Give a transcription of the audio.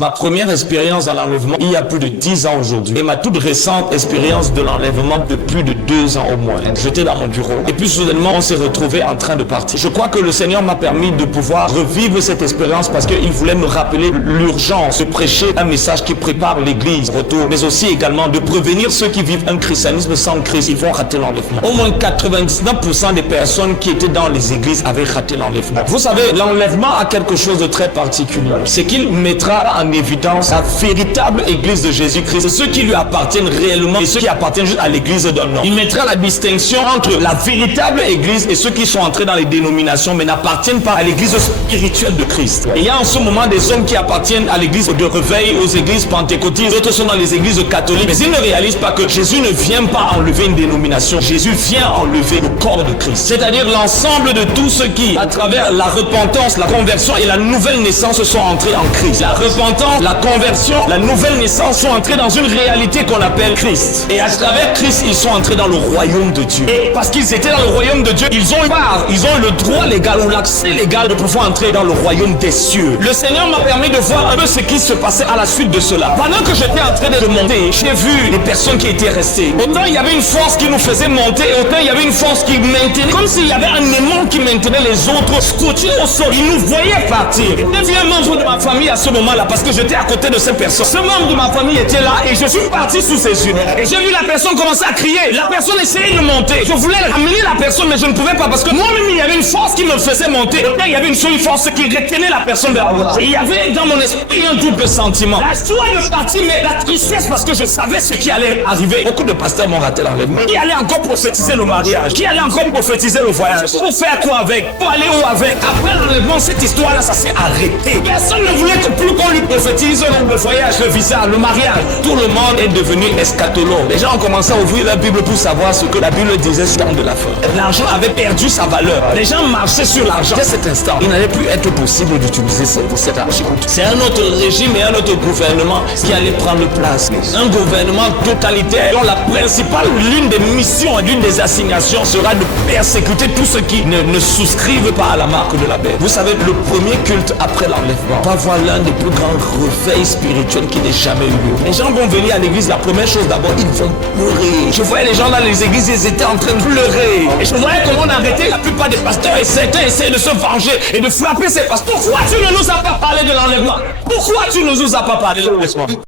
Ma première expérience dans l'enlèvement, il y a plus de 10 ans aujourd'hui. Et ma toute récente expérience de l'enlèvement de plus de 2 ans au moins. J'étais dans mon bureau. Et puis soudainement, on s'est retrouvés en train de partir. Je crois que le Seigneur m'a permis de pouvoir revivre cette expérience parce qu'il voulait me rappeler l'urgence de prêcher un message qui prépare l'église au retour. Mais aussi également de prévenir ceux qui vivent un christianisme sans Christ. Ils vont rater l'enlèvement. Au moins 99% des personnes qui étaient dans les églises avaient raté l'enlèvement. Vous savez, l'enlèvement a quelque chose de très particulier. C'est qu'il mettra en évidence la véritable église de Jésus-Christ, ceux qui lui appartiennent réellement et ceux qui appartiennent juste à l'église d'un homme. Il mettra la distinction entre la véritable église et ceux qui sont entrés dans les dénominations mais n'appartiennent pas à l'église spirituelle de Christ. Et il y a en ce moment des hommes qui appartiennent à l'église de réveil, aux églises pentecôtistes, d'autres sont dans les églises catholiques, mais ils ne réalisent pas que Jésus ne vient pas enlever une dénomination, Jésus vient enlever le corps de Christ, c'est-à-dire l'ensemble de tous ceux qui, à travers la repentance, la conversion et la nouvelle naissance sont entrés en Christ. La repentance, la conversion, la nouvelle naissance sont entrés dans une réalité qu'on appelle Christ. Et à travers Christ, ils sont entrés dans le royaume de Dieu. Et parce qu'ils étaient dans le royaume de Dieu, ils ont le droit légal ou l'accès légal de pouvoir entrer dans le royaume des cieux. Le Seigneur m'a permis de voir un peu ce qui se passait à la suite de cela. Pendant que j'étais en train de monter, j'ai vu les personnes qui étaient restées. Autant il y avait une force qui nous faisait monter, autant il y avait une force qui maintenait, comme s'il y avait un aimant qui maintenait les autres scotchés au sol. Ils nous voyaient partir. Il devient un membre de ma famille à ce moment-là parce que j'étais à côté de cette personne. Ce membre de ma famille était là et je suis parti sous ses yeux. Et j'ai vu la personne commencer à crier. La personne essayait de monter. Je voulais amener la personne mais je ne pouvais pas parce que moi-même il y avait une force qui me faisait monter. Et il y avait une seule force qui retenait la personne vers moi. Et il y avait dans mon esprit un double sentiment. La joie de partir mais la tristesse parce que je savais ce qui allait arriver. Beaucoup de pasteurs m'ont raté l'enlèvement. Qui allait encore prophétiser le mariage? Qui allait encore prophétiser le voyage? Pour faire quoi avec? Pour aller où avec? Après l'enlèvement, cette histoire-là, ça s'est arrêté. Personne ne voulait que plus qu'on lui prophétise le voyage, le visa, le mariage. Tout le monde est devenu eschatologue. Les gens ont commencé à ouvrir la Bible pour savoir ce que la Bible disait sur le temps de la fin. L'argent avait perdu sa valeur. Les gens marchaient sur l'argent. Dès cet instant, il n'allait plus être possible d'utiliser cet argent. C'est un autre régime et un autre gouvernement qui allait prendre place. Un gouvernement totalitaire dont la principale, l'une des missions et l'une des assignations sera de persécuter tous ceux qui ne souscrivent pas à la marque de la bête. Vous savez, le premier culte après l'enlèvement va voir l'un des plus grands réveils spirituels qui n'ait jamais eu lieu. Les gens vont venir à l'église, la première chose d'abord, ils vont pleurer. Je voyais les gens dans les églises, ils étaient en train de pleurer. Et je voyais comment on arrêtait la plupart des pasteurs et certains essayaient de se venger et de frapper ces pasteurs. Pourquoi tu ne nous as pas parlé de l'enlèvement? Pourquoi tu ne nous as pas parlé de l'enlèvement?